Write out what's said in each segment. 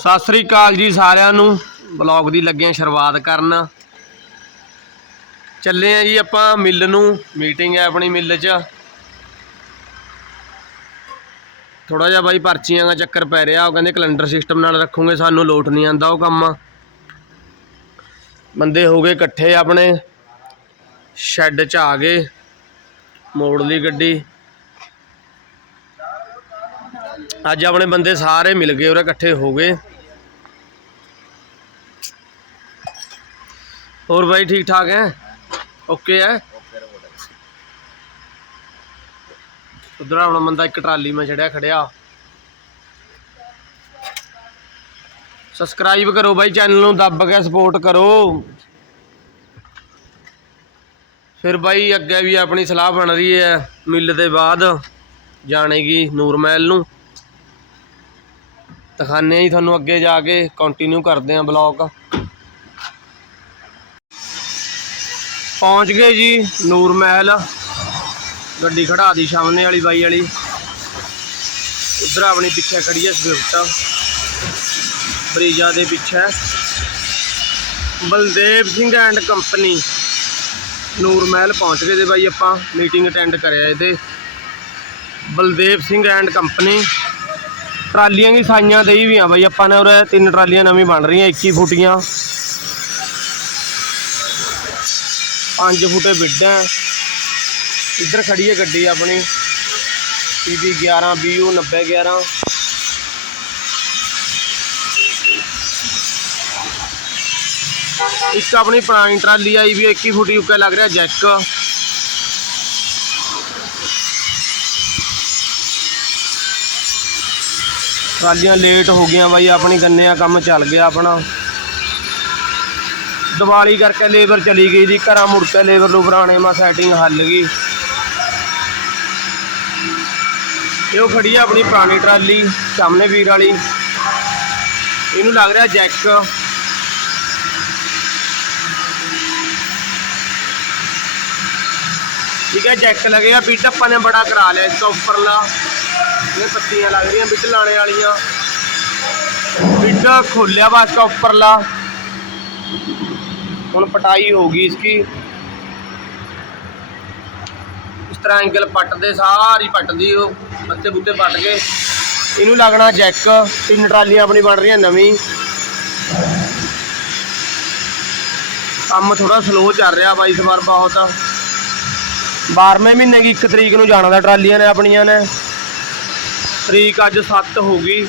ਸਤਿ ਸ੍ਰੀ ਅਕਾਲ ਜੀ ਸਾਰਿਆਂ ਨੂੰ। ਬਲੌਗ ਦੀ ਲੱਗੇ ਸ਼ੁਰੂਆਤ ਕਰਨ। ਚੱਲੇ ਆ ਜੀ ਆਪਾਂ ਮਿੱਲ ਨੂੰ। ਮੀਟਿੰਗ ਹੈ ਆਪਣੀ ਮਿੱਲ 'ਚ। ਥੋੜਾ ਜਿਹਾ ਬਾਈ ਪਰਚੀਆਂ ਦਾ ਚੱਕਰ ਪੈ ਰਿਹਾ। ਉਹ ਕਹਿੰਦੇ ਕੈਲੰਡਰ ਸਿਸਟਮ ਨਾਲ ਰੱਖੋਗੇ, ਸਾਨੂੰ ਲੋਟ ਨਹੀਂ ਆਂਦਾ ਉਹ ਕੰਮ। ਬੰਦੇ ਹੋ ਗਏ ਇਕੱਠੇ ਆਪਣੇ। ਸ਼ੈੱਡ 'ਚ ਆ ਗਏ। ਮੋੜ ਲਈ ਗੱਡੀ। ਅੱਜ ਆਪਣੇ ਬੰਦੇ ਸਾਰੇ ਮਿਲ ਗਏ, ਉਰੇ ਇਕੱਠੇ ਹੋ ਗਏ। ਹੋਰ ਬਾਈ ਠੀਕ ਠਾਕ ਹੈ? ਓਕੇ ਹੈ? ਉਧਰ ਆਪਣਾ ਬੰਦਾ ਇੱਕ ਟਰਾਲੀ ਮੈਂ ਚੜਿਆ ਖੜਿਆ। ਸਬਸਕ੍ਰਾਈਬ ਕਰੋ ਬਾਈ ਚੈਨਲ ਨੂੰ ਦੱਬ ਕੇ ਸਪੋਰਟ ਕਰੋ। ਫਿਰ ਬਾਈ ਅੱਗੇ ਵੀ ਆਪਣੀ ਸਲਾਹ ਬਣ ਰਹੀ ਹੈ, ਮਿਲ ਦੇ ਬਾਅਦ ਜਾਣੇਗੀ ਨੂਰ ਮਹਿਲ ਨੂੰ। ਦਿਖਾਉਂਦੇ ਹਾਂ ਜੀ ਤੁਹਾਨੂੰ ਅੱਗੇ ਜਾ ਕੇ ਕੰਟੀਨਿਊ ਕਰਦੇ ਹਾਂ ਬਲੌਗ ਪਹੁੰਚ ਗਏ ਜੀ, ਨੂਰ ਮਹਿਲ। ਗੱਡੀ ਖੜਾ ਦੀ ਸਾਹਮਣੇ ਵਾਲੀ ਬਾਈ ਵਾਲੀ। ਉਧਰ ਆਪਣੀ ਪਿੱਛੇ ਖੜੀ ਹੈ ਸਵਿਫਟ। ਬਰੀਜਾ ਦੇ ਪਿੱਛੇ। Baldev Singh and company. ਨੂਰ ਮਹਿਲ ਪਹੁੰਚ ਗਏ ਤੇ ਬਾਈ ਆਪਾਂ। ਮੀਟਿੰਗ ਅਟੈਂਡ ਕਰਿਆ ਇਹਦੇ। Baldev Singh and company. ਟਰਾਲੀਆਂ ਵੀ ਸਾਈਆਂ ਦੇਈ ਵੀ ਆ ਬਾਈ। ਆਪਾਂ ਨੇ ਉਰੇ ਤਿੰਨ ਟਰਾਲੀਆਂ ਨਵੀਂ ਬਣ ਰਹੀਆਂ 21 ਫੁੱਟੀਆਂ। 5 ਫੁੱਟੇ ਬਿੱਡਾਂ ਇੱਧਰ ਖੜੀ ਹੈ ਗੱਡੀ ਆਪਣੀ। ਪੀਬੀ 11 BU 90 11 ਇੱਕ ਆਪਣੀ ਪੁਰਾਣੀ ਟਰਾਲੀ ਆਈ ਵੀ 21 ਫੁੱਟ ਉੱਕੇ ਲੱਗ ਰਿਹਾ ਜੈਕ। ਟਰਾਲੀਆਂ ਲੇਟ ਹੋ ਗਈਆਂ ਬਾਈ, ਆਪਣੀ ਗੰਨੇ ਆ ਕੰਮ ਚੱਲ ਗਿਆ ਆਪਣਾ। ਦੀਵਾਲੀ ਕਰਕੇ ਲੇਬਰ ਚਲੀ ਗਈ ਜੀ, ਘਰਾਂ ਮੁੜ ਕੇ ਲੇਬਰ ਨੂੰ ਪੁਰਾਣੇ ਮਾ ਸੈਟਿੰਗ ਹੱਲ ਗਈ। ਇਹ ਉਹ ਖੜੀ ਆ ਆਪਣੀ ਪੁਰਾਣੀ ਟਰਾਲੀ, ਸਾਹਮਣੇ ਵੀਰ ਵਾਲੀ। ਇਹਨੂੰ ਲੱਗ ਰਿਹਾ ਜੈਕ। ਠੀਕ ਹੈ, ਜੈਕ ਲੱਗਿਆ ਬਿੱਟ ਆਪਾਂ ਨੇ ਬੜਾ ਕਰਾ ਲਿਆ ਇਸका ਉੱਪਰਲਾ। ਇਹ ਪੱਤੀਆਂ ਲੱਗ ਰਹੀਆਂ ਬਿੱਟ ਲਾਣੇ ਵਾਲੀਆਂ। ਬਿੱਟ ਖੋਲਿਆ ਵਾ ਇਸका ਉੱਪਰਲਾ। ਹੁਣ ਪਟਾਈ ਹੋਗੀ ਇਸकी ਇਸ ਤਰ੍ਹਾਂ ਐਂਗਲ ਪੱਟਦੇ, ਸਾਰੀ ਪੱਟਦੀ ਉਹ ਪੱਤੇ ਬੁੱਤੇ ਪੱਟ ਇਹਨੂੰ ਲੱਗਣਾ ਜੈਕ, ਤਿੰਨ ਟਰਾਲੀਆਂ ਆਪਣੀ ਬਣ ਰਹੀਆਂ ਨਵੀਂ। ਕੰਮ ਥੋੜਾ ਸਲੋ ਚੱਲ ਰਿਹਾ ਬਾਈ, ਇਸ ਵਾਰ ਬਹੁਤ। 12ਵੇਂ ਮਹੀਨੇ ਦੀ 1 ਤਰੀਕ ਨੂੰ ਜਾਣਾ ਦਾ ਟਰਾਲੀਆਂ ਨੇ ਆਪਣੀਆਂ ਨੇ। ਤਰੀਕ ਅੱਜ 7 ਹੋ ਗਈ।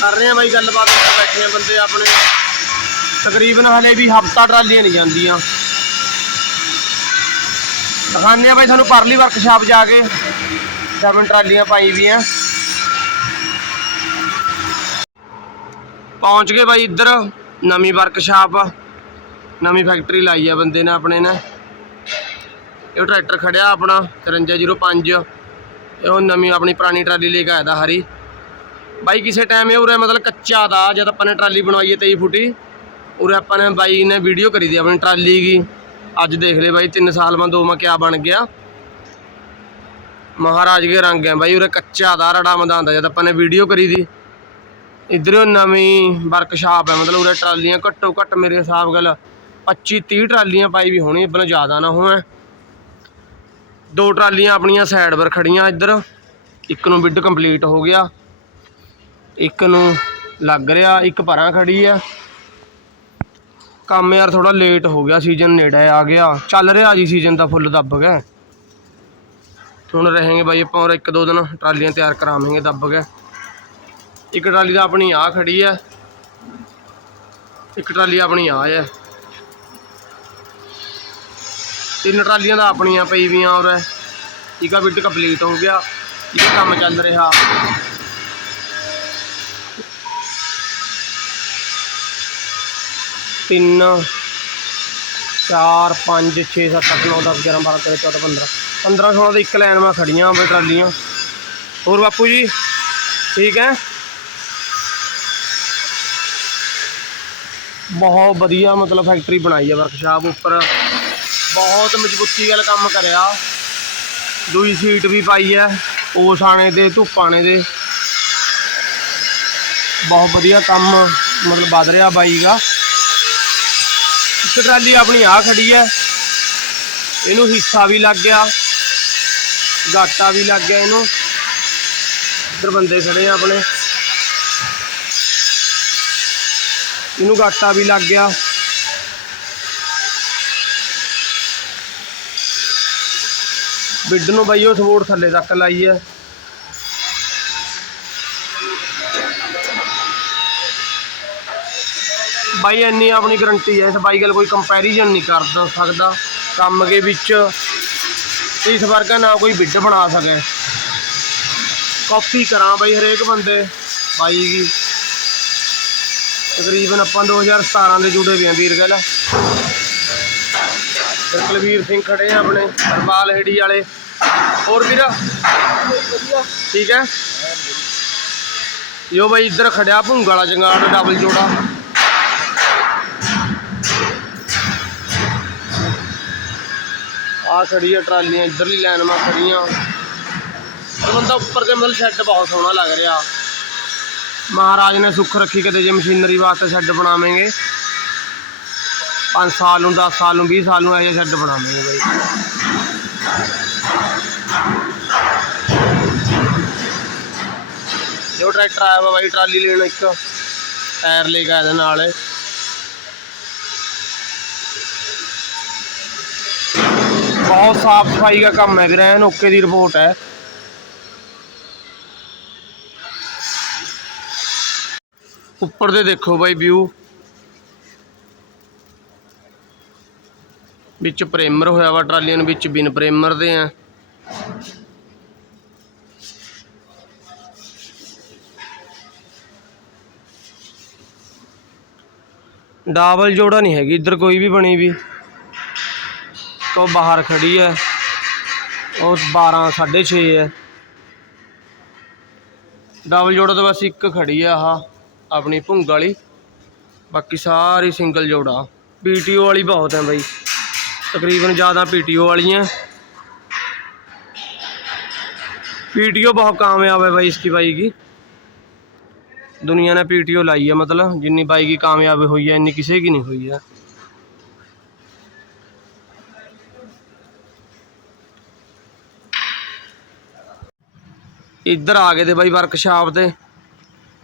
ਕਰ ਰਹੇ ਆ ਬਾਈ ਗੱਲਬਾਤ ਬੈਠੇ ਆ ਬੰਦੇ ਆਪਣੇ। ਤਕਰੀਬਨ ਹਲੇ ਵੀ ਹਫਤਾ ਟਰਾਲੀਆਂ ਨਹੀਂ ਜਾਂਦੀਆਂ। ਦਿਖਾਉਂਦੇ ਆ ਬਾਈ ਤੁਹਾਨੂੰ ਪਰਲੀ ਵਰਕਸ਼ਾਪ ਜਾ ਕੇ ਸੈਵਨ ਟਰਾਲੀਆਂ ਪਾਈ ਵੀ ਆ ਪਹੁੰਚ ਗਏ ਬਾਈ ਇੱਧਰ, ਨਵੀਂ ਵਰਕਸ਼ਾਪ ਨਵੀਂ ਫੈਕਟਰੀ ਲਾਈ ਆ ਬੰਦੇ ਨੇ ਆਪਣੇ ਨੇ। ਇਹ ਟਰੈਕਟਰ ਖੜਿਆ ਆਪਣਾ 5305 ਇਹ ਉਹ ਨਵੀਂ ਆਪਣੀ ਪੁਰਾਣੀ ਟਰਾਲੀ ਲੈ ਕੇ ਆਇਆ ਦਾ ਹਰੀ। ਬਾਈ ਕਿਸੇ ਟਾਈਮ ਇਹ ਉਰੇ ਮਤਲਬ ਕੱਚਾ ਦਾ ਜਦ ਆਪਾਂ ਨੇ ਟਰਾਲੀ ਬਣਵਾਈ ਹੈ 23 ਫੁੱਟੀ। ਉਰੇ ਆਪਾਂ ਨੇ ਬਾਈ ਨੇ ਵੀਡੀਓ ਕਰੀ ਦੀ ਆਪਣੀ ਟਰਾਲੀ ਦੀ। ਅੱਜ ਦੇਖ ਲੈ ਬਾਈ 3 ਸਾਲ ਮਾ ਦੋ ਮਾ ਕਿਆ ਬਣ ਗਿਆ। ਮਹਾਰਾਜ ਦੇ ਰੰਗ ਹੈ ਬਾਈ, ਉਰੇ ਕੱਚਾ ਦਾ ਰੜਾ ਮੈਦਾਨ ਦਾ, ਜਦ ਆਪਾਂ ਨੇ ਵੀਡੀਓ ਕਰੀ ਦੀ। ਇਧਰੋਂ ਨਵੀਂ ਵਰਕਸ਼ਾਪ ਹੈ ਮਤਲਬ ਉਰੇ ਟਰਾਲੀਆਂ ਘੱਟੋ ਘੱਟ ਮੇਰੇ ਹਿਸਾਬ ਗੱਲ 25 30 ਟਰਾਲੀਆਂ ਪਾਈ ਵੀ ਹੋਣੀ ਆਪਣਾ ਜ਼ਿਆਦਾ ਨਾ ਹੋਵੇ ਦੋ ਟਰਾਲੀਆਂ ਆਪਣੀਆਂ ਸਾਈਡ ਪਰ ਖੜੀਆਂ ਇੱਧਰ। ਇੱਕ ਨੂੰ ਬਿੱਡ ਕੰਪਲੀਟ ਹੋ ਗਿਆ। ਇੱਕ ਨੂੰ ਲੱਗ ਰਿਹਾ, ਇੱਕ ਪਰਾਂ ਖੜੀ ਆ। ਕੰਮ ਯਾਰ ਥੋੜਾ ਲੇਟ ਹੋ ਗਿਆ ਸੀਜ਼ਨ ਨੇੜੇ ਆ ਗਿਆ। ਚੱਲ ਰਿਹਾ ਜੀ ਸੀਜ਼ਨ ਦਾ ਫੁੱਲ ਦੱਬ ਗਿਆ। ਹੁਣ ਰਹੇਂਗੇ ਬਾਈ ਆਪਾਂ ਹੋਰ ਇੱਕ ਦੋ ਦਿਨ ਟਰਾਲੀਆਂ ਤਿਆਰ ਕਰਾਵਾਂਗੇ, ਦੱਬ ਗਿਆ। ਇੱਕ ਟਰਾਲੀ ਦਾ ਆਪਣੀ ਆ ਖੜੀ ਹੈ ਇੱਕ ਟਰਾਲੀ ਆਪਣੀ ਆ। ਹੈ ਤਿੰਨ ਟਰਾਲੀਆਂ ਦਾ ਆਪਣੀਆਂ ਪਈ ਵੀਆਂ ਔਰ ਇਹਦਾ ਬਿੱਟ ਕੰਪਲੀਟ ਹੋ ਗਿਆ ਇਹ ਕੰਮ ਚੱਲ ਰਿਹਾ। ਤਿੰਨ, ਚਾਰ, ਪੰਜ 6 7 8 9 10 11 12 13 14 15 15 16 ਦੇ ਇੱਕ ਲਾਈਨ ਮਾ ਖੜੀਆਂ ਵੇ ਟਰਾਲੀਆਂ। ਹੋਰ ਬਾਪੂ ਜੀ, ਠੀਕ ਹੈ ਬਹੁਤ ਵਧੀਆ ਮਤਲਬ ਫੈਕਟਰੀ ਬਣਾਈ ਹੈ ਵਰਕਸ਼ਾਪ ਉੱਪਰ। ਬਹੁਤ ਮਜ਼ਬੂਤੀ ਵਾਲਾ ਕੰਮ ਕਰਿਆ। ਦੂਈ ਸੀਟ ਵੀ ਪਾਈ ਹੈ ਓਸ ਆਣੇ ਦੇ, ਧੁੱਪ ਆਣੇ ਦੇ। ਬਹੁਤ ਵਧੀਆ ਕੰਮ ਮਤਲਬ ਵੱਧ ਰਿਹਾ ਬਾਈ ਦਾ। ਇੱਕ ਟਰਾਲੀ ਆਪਣੀ ਆ ਖੜੀ ਹੈ। ਇਹਨੂੰ ਹਿੱਸਾ ਵੀ ਲੱਗ ਗਿਆ, ਗਾਟਾ ਵੀ ਲੱਗ ਗਿਆ ਇਹਨੂੰ। ਇੱਧਰ ਬੰਦੇ ਖੜੇ ਆ ਆਪਣੇ। ਇਹਨੂੰ ਗਾਟਾ ਵੀ ਲੱਗ ਗਿਆ। ਬਿੱਡ ਨੂੰ ਬਾਈ ਉਹ ਸਪੋਰਟ ਥੱਲੇ ਤੱਕ ਲਾਈ ਹੈ। ਬਾਈ, ਇੰਨੀ ਆਪਣੀ ਗਰੰਟੀ ਹੈ, ਇਸ ਬਾਈਕ ਨਾਲ ਕੋਈ ਕੰਪੈਰੀਜ਼ਨ ਨਹੀਂ ਕਰ ਸਕਦਾ। ਕੰਮ ਦੇ ਵਿੱਚ ਇਸ ਵਰਗਾ ਨਾ ਕੋਈ ਬਿੱਡ ਬਣਾ ਸਕੇ। ਕਾਪੀ ਕਰਾਂ ਬਾਈ ਹਰੇਕ ਬੰਦੇ। ਬਾਈ ਦੀ ਤਕਰੀਬਨ ਆਪਾਂ 2017 ਦੇ ਜੁੜੇ ਵੀ ਆ ਵੀਰ ਗੱਲ ਫਿਰ ਕੁਲਵੀਰ ਸਿੰਘ ਖੜੇ ਆ ਆਪਣੇ, ਹਰਪਾਲ ਹੇੜੀ ਵਾਲੇ। ਹੋਰ ਵੀਰ? ਠੀਕ ਹੈ? ਜੋ ਬਾਈ ਇੱਧਰ ਖੜਿਆ ਭੁੰਗ ਵਾਲਾ ਜੰਗਾੜ ਡਬਲ ਜੋੜਾ। ਆ ਖੜੀ ਆ ਟਰਾਲੀਆਂ, ਇੱਧਰਲੀ ਲਾਈਨ ਮਾ ਖੜੀਆਂ। ਬੰਦਾ ਉੱਪਰ ਦੇ ਮਤਲਬ ਸ਼ੈੱਡ ਬਹੁਤ ਸੋਹਣਾ ਲੱਗ ਰਿਹਾ। ਮਹਾਰਾਜ ਨੇ ਸੁੱਖ ਰੱਖੀ ਕਦੇ ਜੇ ਮਸ਼ੀਨਰੀ ਵਾਸਤੇ ਸ਼ੈੱਡ ਬਣਾਵਾਂਗੇ। 5 ਸਾਲ ਨੂੰ 10 ਸਾਲ ਨੂੰ 20 ਸਾਲ ਨੂੰ ਇਹ ਜਿਹਾ ਸ਼ੈੱਡ ਬਣਾਵਾਂਗੇ ਬਾਈ। ਜੋ ਟਰੈਕਟਰ ਆਇਆ ਵਾ ਬਾਈ, ਟਰਾਲੀ ਲੈਣ ਇੱਕ। ਟਾਇਰ ਲੈ ਕੇ ਆਇਆ ਇਹਦੇ ਨਾਲ। ਬਹੁਤ ਸਾਫ਼ ਸਫ਼ਾਈ ਦਾ ਕੰਮ ਹੈ ਵੀਰੇ, ਐਨ ਓਕੇ ਦੀ ਰਿਪੋਰਟ ਹੈ। ਉੱਪਰ ਦੇ ਦੇਖੋ ਬਾਈ ਵਿਊ ਵਿੱਚ ਪ੍ਰੇਮਰ ਹੋਇਆ ਵਾ, ਟਰਾਲੀਆਂ ਨੂੰ ਵਿੱਚ ਬਿਨ ਪ੍ਰੇਮਰ ਦੇ ਆ। ਡਬਲ ਜੋੜਾ ਨਹੀਂ ਹੈਗੀ, ਇੱਧਰ ਕੋਈ ਵੀ ਬਣੀ ਵੀ। ਤੋਂ ਬਾਹਰ ਖੜੀ ਹੈ ਉਹ 12 6.5 ਹੈ ਡਬਲ ਜੋੜਾ ਤਾਂ ਬਸ ਇੱਕ ਖੜੀ ਆ ਆਹ ਆਪਣੀ ਭੁੰਗ ਵਾਲੀ ਬਾਕੀ ਸਾਰੀ ਸਿੰਗਲ ਜੋੜਾ ਪੀਟੀਓ ਵਾਲੀ ਬਹੁਤ ਹੈ ਬਾਈ ਤਕਰੀਬਨ ਜ਼ਿਆਦਾ ਪੀਟੀਓ ਵਾਲੀਆਂ पीटीओ बहुत कामयाब है भाई इसकी बाइक की दुनिया ने पीटीओ लाई है मतलब जिन्नी बाइक की कामयाबी हुई है इन्नी किसी की नहीं हुई है ਇੱਧਰ ਆ ਗਏ ਤੇ ਬਾਈ ਵਰਕਸ਼ਾਪ ਤੇ।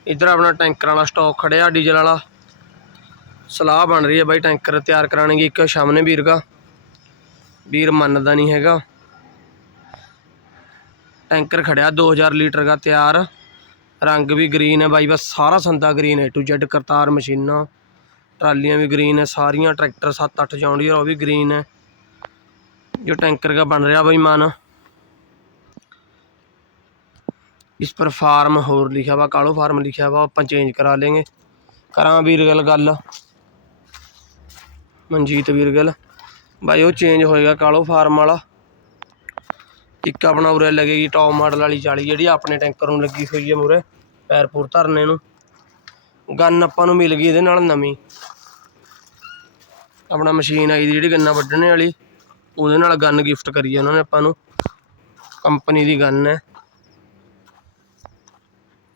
ਇੱਧਰ ਆਪਣਾ ਟੈਂਕਰ ਵਾਲਾ ਸਟਾਕ ਖੜਿਆ, ਡੀਜ਼ਲ ਵਾਲਾ। ਸਲਾਹ ਬਣ ਰਹੀ ਹੈ ਬਾਈ ਟੈਂਕਰ ਤਿਆਰ ਕਰਾਣਗੇ ਇੱਕ ਸਾਹਮਣੇ ਵੀਰ ਦਾ ਵੀਰ ਮੰਨਦਾ ਨਹੀਂ ਹੈਗਾ। ਟੈਂਕਰ ਖੜਿਆ 2000 ਲੀਟਰ ਦਾ ਤਿਆਰ। ਰੰਗ ਵੀ ਗ੍ਰੀਨ ਹੈ ਬਾਈ, ਬਸ ਸਾਰਾ ਸੰਦਾ ਗ੍ਰੀਨ ਹੈ। ਟੂ ਜ਼ੈਡ ਕਰਤਾਰ ਮਸ਼ੀਨਾਂ, ਟਰਾਲੀਆਂ ਵੀ ਗ੍ਰੀਨ ਹੈ, ਸਾਰੀਆਂ, ਟਰੈਕਟਰ 7-8 ਜਾਉਂਦੀਆਂ ਉਹ ਵੀ ਗ੍ਰੀਨ ਹੈ। ਜੋ ਟੈਂਕਰ ਦਾ ਬਣ ਰਿਹਾ ਬਾਈ ਮਾਨ। इस पर फार्म होर लिखा हुआ कालो फार्म लिखा हुआ ਆਪਾਂ ਚੇਂਜ ਕਰਾ ਲੇਂਗੇ ਕਰਾਂ ਵੀਰ ਗੱਲ ਗੱਲ ਮਨਜੀਤ ਵੀਰ ਗੱਲ ਬਾਈ ਉਹ ਚੇਂਜ ਹੋਏਗਾ ਕਾਲੋ ਫਾਰਮ ਵਾਲਾ ਇੱਕ ਆਪਣਾ ਉਰੇ ਲੱਗੇਗੀ ਟੌਪ ਮਾਡਲ ਵਾਲੀ 40 ਜਿਹੜੀ ਆਪਣੇ ਟੈਂਕਰ ਨੂੰ ਲੱਗੀ ਹੋਈ ਹੈ ਮੂਰੇ ਪੈਰ ਪੂਰ ਧਰਨੇ ਨੂੰ ਗਨ ਆਪਾਂ ਨੂੰ ਮਿਲ ਗਈ ਇਹਦੇ ਨਾਲ ਨਵੀਂ ਆਪਣਾ ਮਸ਼ੀਨ ਆਈ ਦੀ ਜਿਹੜੀ ਗੰਨਾ ਵੱਢਣੇ ਵਾਲੀ ਉਹਦੇ ਨਾਲ ਗਨ ਗਿਫਟ ਕਰੀ ਹੈ ਉਹਨਾਂ ਨੇ ਆਪਾਂ ਨੂੰ ਕੰਪਨੀ ਦੀ ਗਨ ਹੈ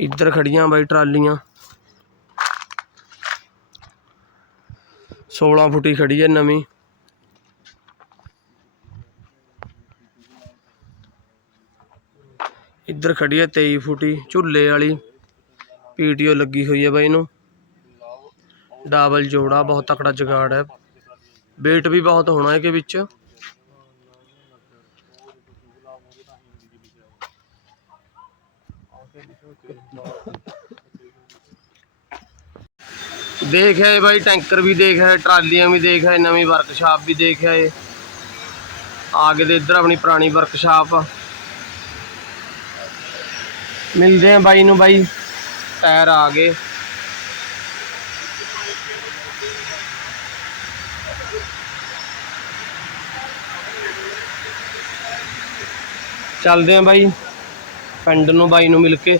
ਇੱਧਰ ਖੜੀਆਂ ਬਾਈ ਟਰਾਲੀਆਂ। 16 ਫੁੱਟੀ ਖੜੀ ਹੈ ਨਵੀਂ। ਇੱਧਰ ਖੜੀ ਹੈ 23 ਫੁੱਟੀ ਝੁੱਲੇ ਵਾਲੀ। ਪੀਟੀਓ ਲੱਗੀ ਹੋਈ ਹੈ ਬਾਈ ਨੂੰ। ਡਬਲ ਜੋੜਾ, ਬਹੁਤ ਤਕੜਾ ਜਗਾੜ ਹੈ weight ਵੀ ਬਹੁਤ ਹੋਣਾ ਇਹਦੇ ਵਿੱਚ। ਦੇਖ ਆਏ ਬਾਈ, ਟੈਂਕਰ ਵੀ ਦੇਖ ਆਏ, ਟਰਾਲੀਆਂ ਵੀ ਦੇਖ ਆਏ, ਨਵੀਂ ਵਰਕਸ਼ਾਪ ਵੀ ਦੇਖ ਆਏ। ਆ ਗਏ ਤੇ ਆਪਣੀ ਪੁਰਾਣੀ ਵਰਕਸ਼ਾਪ ਮਿਲਦੇ ਆ ਬਾਈ ਨੂੰ ਬਾਈ, ਟਾਇਰ ਆ ਗਏ। ਚੱਲਦੇ ਆ ਬਾਈ। ਪਿੰਡ ਨੂੰ ਬਾਈ ਨੂੰ ਮਿਲ ਕੇ।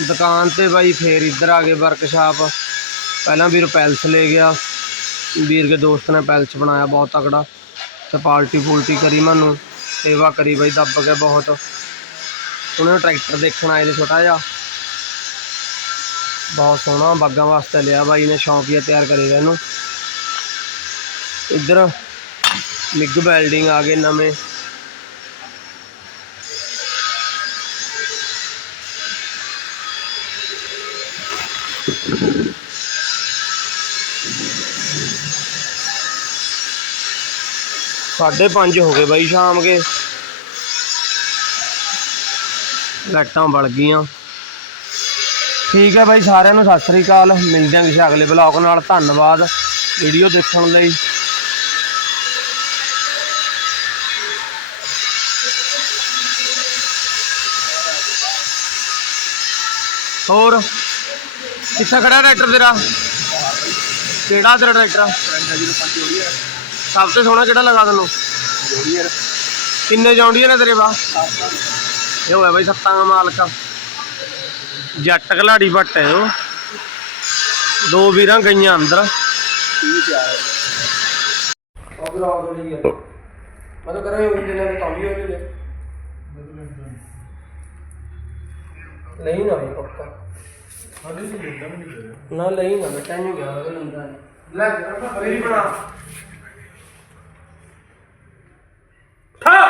ਦੁਕਾਨ ਤੇ ਬਾਈ ਫੇਰ ਇੱਧਰ ਆ ਗਏ ਵਰਕਸ਼ਾਪ। ਪਹਿਲਾਂ ਵੀਰ ਪੈਲਸ ਲੈ ਗਿਆ। ਵੀਰ ਦੇ ਦੋਸਤ ਨੇ ਪੈਲਸ ਬਣਾਇਆ ਬਹੁਤ ਤਕੜਾ। ਤੇ ਪਾਲਟੀ ਪੂਲਟੀ ਕਰੀ ਮੈਨੂੰ। ਸੇਵਾ ਕਰੀ ਬਾਈ, ਦੱਬ ਕੇ ਬਹੁਤ। ਉਹਨੇ ਟਰੈਕਟਰ ਦੇਖਣ ਆਏ ਤੇ ਛੋਟਾ ਜਿਹਾ। ਬਹੁਤ ਸੋਹਣਾ ਬਾਗਾਂ ਵਾਸਤੇ ਲਿਆ ਬਾਈ ਨੇ ਸ਼ੌਂਕੀਆ ਤਿਆਰ ਕਰੇਗਾ ਇਹਨੂੰ। ਇੱਧਰ ਮਿਗ ਵੈਲਡਿੰਗ ਆ ਗਏ ਨਵੇਂ। ਸਾਢੇ ਪੰਜ ਹੋ ਗਏ ਬਾਈ ਸ਼ਾਮ ਕੇ। ਲਾਈਟਾਂ ਬਲ ਗਈਆਂ। ਠੀਕ ਹੈ ਬਾਈ ਸਾਰਿਆਂ ਨੂੰ ਸਤਿ ਸ੍ਰੀ ਅਕਾਲ। ਮਿਲਦੇ ਹਾਂ ਕਿਸੇ ਅਗਲੇ ਬਲੌਗ ਨਾਲ। ਧੰਨਵਾਦ ਵੀਡੀਓ ਦੇਖਣ ਲਈ। ਹੋਰ? ਕਿੱਥੇ ਖੜਾ ਟਰੈਕਟਰ ਤੇਰਾ? ਕਿਹੜਾ ਤੇਰਾ ਟਰੈਕਟਰ ਸਭ ਤੋਂ ਸੋਹਣਾ ਕਿਹੜਾ ਲੱਗਾ ਤੈਨੂੰ? ਕਿੰਨੇ ਜੌਂਡੀਆਂ ਨੇ ਤੇਰੇ ਬਾ ਇਹ ਹੋਇਆ ਬਾਈ ਸੱਤਾਂ ਦਾ ਮਾਲਕ। ਜੱਟ ਘਲਾੜੀ ਭੱਟ ਹੈ ਉਹ। ਦੋ ਵੀਰਾਂ ਗਈਆਂ ਅੰਦਰ। ਮਤਲਬ ਕਰਾਂ ਹੋਈ ਜਿਹਨਾਂ ਦੀ ਕਾਮੀ ਹੋਈ ਹੈ ਨਹੀਂ ਨਾ ਸਾਡੇ ਵੀ ਮਿਲਦਾ ਵੀ ਨਹੀਂ ਪਿਆ ਨਾ ਲਈ ਨਾ ਮੈਂ ਟਾਈਮ ਗਿਆ ਉਹ ਨੰਦਾ ਲੈ ਕਰ ਮੈਂ ਬਣਾ। ਠਾ!